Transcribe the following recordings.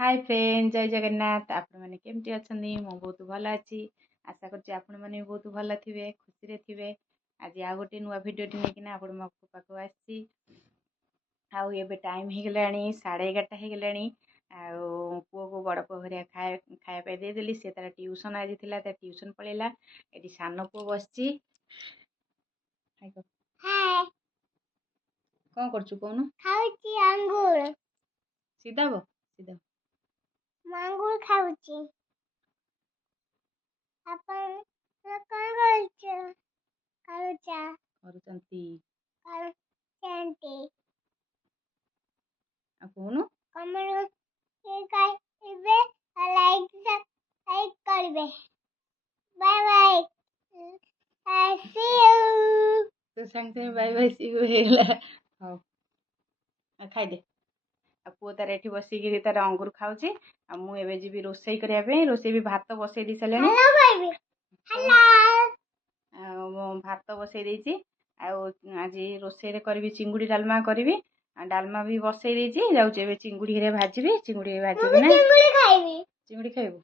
Hi friend जय जगन्नाथ आपण मैंने केमती अच्छा मु बहुत भल अच्छी आशा करछि आपण मैंने बहुत भल थे खुशी थे। आज आ गोटे नुआ भिडियो नहीं आपण मो पाक आसी आबे टाइम हो गला 11:30 हो गला। पुओ को बड़ पुओ हरिया खाया देदेली सी तार ट्यूशन आज थी ट्यूशन पलैला। ये सान पुओ बस कौन करछु कौन सीधा बो सीधा मांगुर खाऊची आपण काय खाऊचा करूचंती खाऊचंती कौन कमर के काय इबे लाइक करबे। Bye bye I see you तो संगे बाय बाय सी यू हेला। हां खाई दे पुओ तार ये बसिक तार अंगूर खाऊे मु एबे जी रोसई करने रोसई भी भात बसई दी सारे भात बसई देछि आज रोसई करी चिंगुड़ी डालमा करी डालमा भी बसई देछि जाऊे चिंगुड़ी रे भाजबी चिंगुड़ी भाजी चिंगुड़ी खाइबू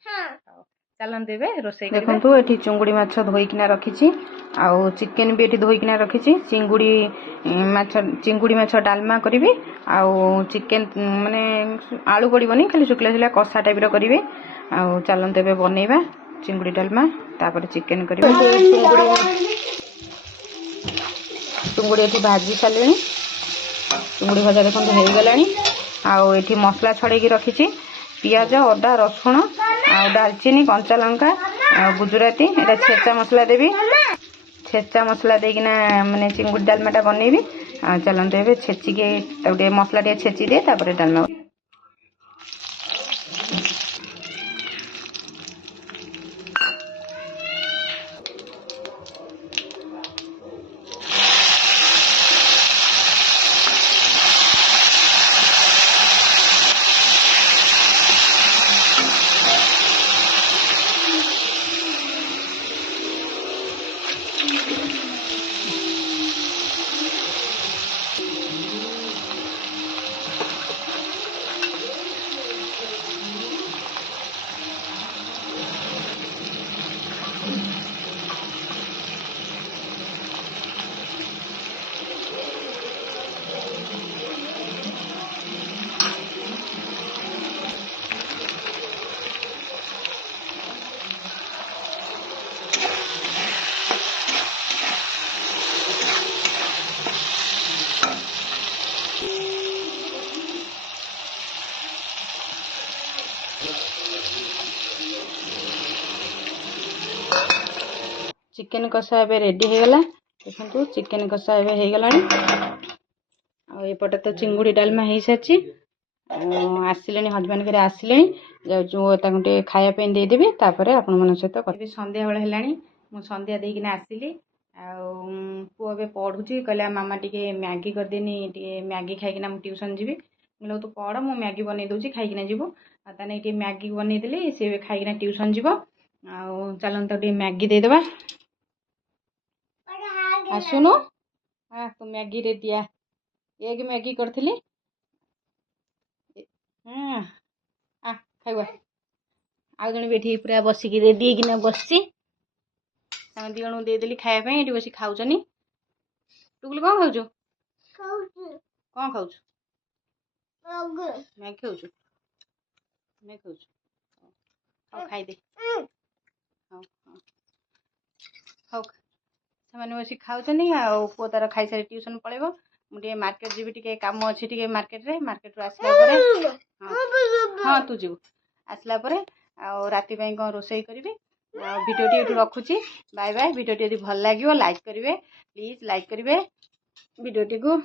चलते रोसई देखो ये चिंगुड़ी माछ धोईकिना रखी आउ चिकेन भी ये धोईकिना रखी चिंगुड़ी चिंगुड़ी माछ डालमा करी आउ चिकेन माने आलू पड़ोनी खाली शुक्ला शुक्ला कषा टाइप करी आउ चलते बनइबा चिंगुड़ी डालमा तापर चिकेन कर चिंगुड़ी ये भाजी सारे चिंगुड़ी भजा देखो हो गला आउ ये मसला छड़े रखी पियाज अदा रसुण आ दालचीनी कंचा लंका गुजराती एटा छेचा मसला देवी छेचा मसला देकिना माने चिंगुड़ी डालमाटा बनइबी चलते छेचिके मसला टे छेची दे तापर डालमा चिकेन कषा ए रेडी हो गला। देखो चिकेन कषा ए हो गला आउपटे तो चिंगुड़ी डालमा हो सारी आसिले हजबैंड घर आसिले जो खायापी देदेवी तापर आपण मन सहित कभी संध्या बेले है मुझे संध्या देकिना आसिली पुओ ए पढ़ुची कहला मामा टी मैगी करदेनी टे मैगी खाइकिना मु ट्यूशन जीवी बोले तू पढ़ मु मैगी बनई दूसरी खाइकिना जीवु ताने ये मैगी बनईदेली सी खाइकिना ट्यूशन जीव चलते टे मैगी देदेबा आसुनु तू मैगी रे दिया एग मैगी करी खाइबा आउ जन भी पूरा बसिक रेडी होना बसची दी जन देदेली खायापी ये बस खाऊनी टुकुल कौन खाऊ कौन खाऊ मैगी खाऊ मैगी खाऊ खाईदे हाँ हाँ से बस खाऊँ पुओ तार खाई सारी ट्यूशन पलैब मुझे मार्केट जी टे कम अच्छी मार्केट रे मार्केट रू आसला हाँ तू जीव आसला राति कौन रोसई करी वीडियो टी रखुची बाय बाय वीडियो टी भल लगे लाइक करेंगे प्लीज लाइक करेंगे वीडियो टी को।